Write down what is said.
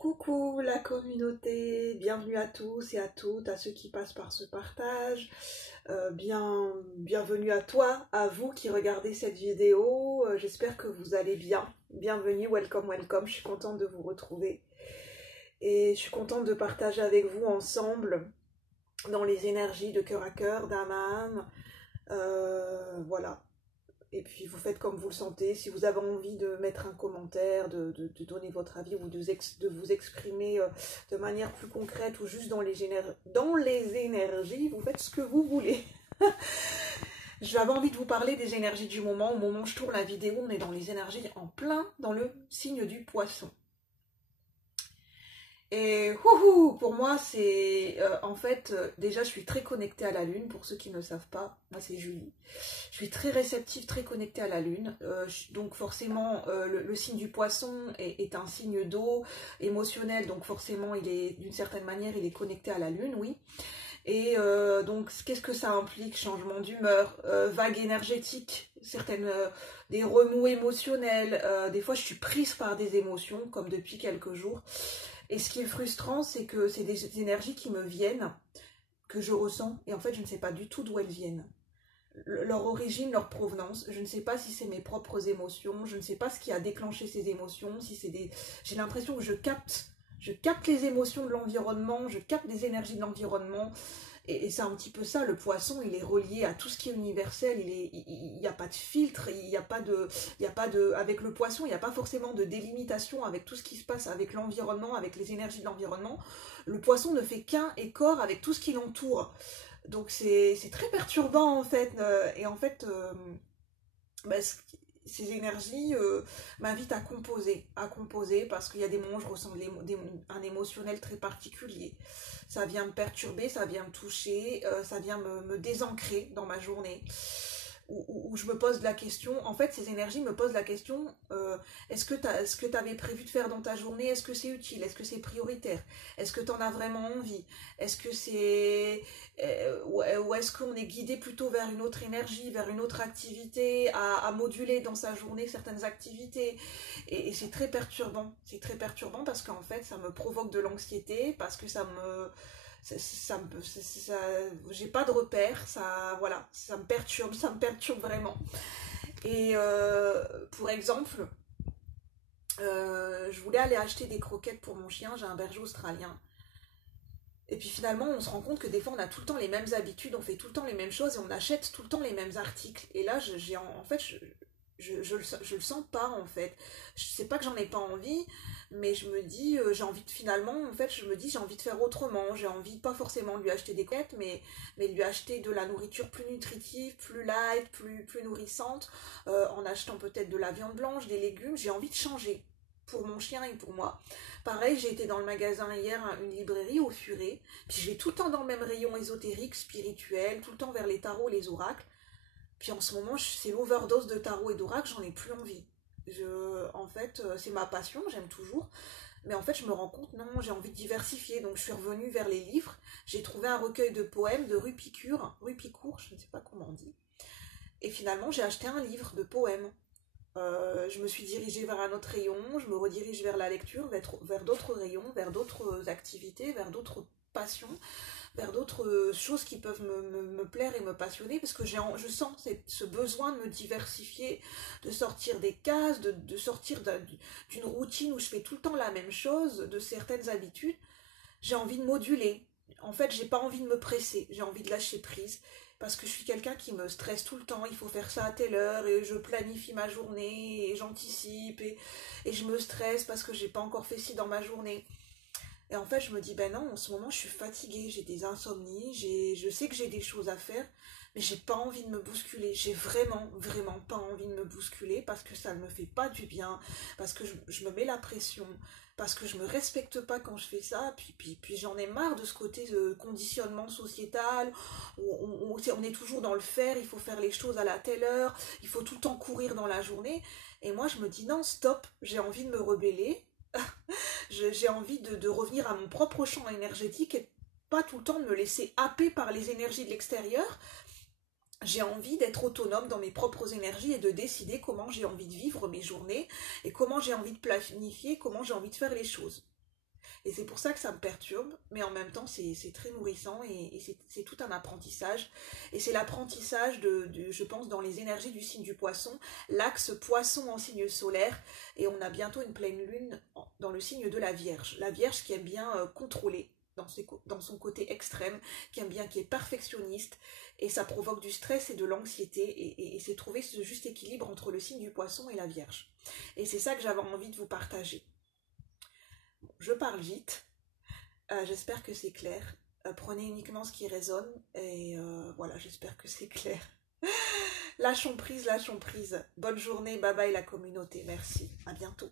Coucou la communauté, bienvenue à tous et à toutes, à ceux qui passent par ce partage. Bienvenue à toi, à vous qui regardez cette vidéo. J'espère que vous allez bien. Bienvenue, welcome, welcome. Je suis contente de vous retrouver. Et je suis contente de partager avec vous ensemble dans les énergies de cœur à cœur, d'âme à âme. Voilà. Et puis vous faites comme vous le sentez. Si vous avez envie de mettre un commentaire, de donner votre avis ou de vous exprimer de manière plus concrète ou juste dans les énergies, vous faites ce que vous voulez. J'avais envie de vous parler des énergies du moment. Au moment où je tourne la vidéo, on est dans les énergies en plein dans le signe du poisson. Et pour moi, c'est en fait, déjà je suis très connectée à la lune, pour ceux qui ne le savent pas, moi c'est Julie. Je suis très réceptive, très connectée à la lune, donc forcément le signe du poisson est un signe d'eau émotionnel, donc forcément il est d'une certaine manière il est connecté à la lune, oui. Et donc qu'est-ce que ça implique? Changement d'humeur, vague énergétique, des remous émotionnels, des fois je suis prise par des émotions comme depuis quelques jours. Et ce qui est frustrant, c'est que c'est des énergies qui me viennent, que je ressens, et en fait, je ne sais pas du tout d'où elles viennent. Leur origine, leur provenance, je ne sais pas si c'est mes propres émotions, je ne sais pas ce qui a déclenché ces émotions, si c'est des... J'ai l'impression que je capte les émotions de l'environnement, je capte les énergies de l'environnement, et c'est un petit peu ça, le poisson, il est relié à tout ce qui est universel, il n'y a pas de filtre, avec le poisson, il n'y a pas forcément de délimitation avec tout ce qui se passe avec l'environnement, avec les énergies de l'environnement. Le poisson ne fait qu'un et corps avec tout ce qui l'entoure. Donc c'est très perturbant en fait, et en fait, ces énergies m'invitent à composer parce qu'il y a des moments où je ressens un émotionnel très particulier. Ça vient me perturber, ça vient me toucher, ça vient me désancrer dans ma journée. Où je me pose la question, en fait ces énergies me posent la question, est-ce que tu avais prévu de faire dans ta journée, est-ce que c'est utile, est-ce que c'est prioritaire, est-ce que tu en as vraiment envie, est-ce que c'est, ou est-ce qu'on est guidé plutôt vers une autre énergie, vers une autre activité, à moduler dans sa journée certaines activités, et c'est très perturbant parce qu'en fait ça me provoque de l'anxiété, parce que j'ai pas de repères, voilà, ça me perturbe vraiment. Et pour exemple, je voulais aller acheter des croquettes pour mon chien, j'ai un berger australien. Et puis finalement, on se rend compte que des fois, on a tout le temps les mêmes habitudes, on fait tout le temps les mêmes choses et on achète tout le temps les mêmes articles. Et là, en fait, je le sens pas en fait. Je sais pas que j'en ai pas envie, mais je me dis, j'ai envie de finalement, en fait, je me dis, j'ai envie de faire autrement. J'ai envie pas forcément de lui acheter des croquettes, mais lui acheter de la nourriture plus nutritive, plus light, plus nourrissante, en achetant peut-être de la viande blanche, des légumes. J'ai envie de changer pour mon chien et pour moi. Pareil, j'ai été dans le magasin hier, une librairie au furet, puis je vais tout le temps dans le même rayon ésotérique, spirituel, tout le temps vers les tarots, les oracles. Puis en ce moment, c'est l'overdose de tarot et d'oracle, j'en ai plus envie. En fait, c'est ma passion, j'aime toujours. Mais en fait, je me rends compte, non, j'ai envie de diversifier. Donc je suis revenue vers les livres. J'ai trouvé un recueil de poèmes de Rupicourt, je ne sais pas comment on dit. Et finalement, j'ai acheté un livre de poèmes. Je me suis dirigée vers un autre rayon, je me redirige vers la lecture, vers d'autres rayons, vers d'autres activités, vers d'autres passions, vers d'autres choses qui peuvent me plaire et me passionner, parce que je sens ce besoin de me diversifier, de sortir des cases, de sortir d'une routine où je fais tout le temps la même chose, de certaines habitudes. J'ai envie de moduler. En fait, j'ai pas envie de me presser, j'ai envie de lâcher prise, parce que je suis quelqu'un qui me stresse tout le temps, il faut faire ça à telle heure, et je planifie ma journée, et j'anticipe, et je me stresse parce que j'ai pas encore fait ci dans ma journée. Et en fait, je me dis, ben non, en ce moment, je suis fatiguée, j'ai des insomnies, je sais que j'ai des choses à faire, mais j'ai pas envie de me bousculer. J'ai vraiment, vraiment pas envie de me bousculer parce que ça ne me fait pas du bien, parce que je me mets la pression, parce que je me respecte pas quand je fais ça, puis j'en ai marre de ce côté de conditionnement sociétal, où on est toujours dans le faire, il faut faire les choses à la telle heure, il faut tout le temps courir dans la journée. Et moi, je me dis, non, stop, j'ai envie de me rebeller. J'ai envie de revenir à mon propre champ énergétique et pas tout le temps de me laisser happer par les énergies de l'extérieur. J'ai envie d'être autonome dans mes propres énergies et de décider comment j'ai envie de vivre mes journées et comment j'ai envie de planifier, comment j'ai envie de faire les choses. Et c'est pour ça que ça me perturbe, mais en même temps c'est très nourrissant et c'est tout un apprentissage. Et c'est l'apprentissage je pense, dans les énergies du signe du poisson, l'axe poisson en signe solaire, et on a bientôt une pleine lune dans le signe de la Vierge. La Vierge qui aime bien contrôler dans son côté extrême, qui aime bien, qui est perfectionniste, et ça provoque du stress et de l'anxiété, et c'est trouver ce juste équilibre entre le signe du poisson et la Vierge. Et c'est ça que j'avais envie de vous partager. Je parle vite, j'espère que c'est clair. Prenez uniquement ce qui résonne, et voilà, j'espère que c'est clair. Lâchons prise, lâchons prise. Bonne journée, bye bye la communauté, merci, à bientôt.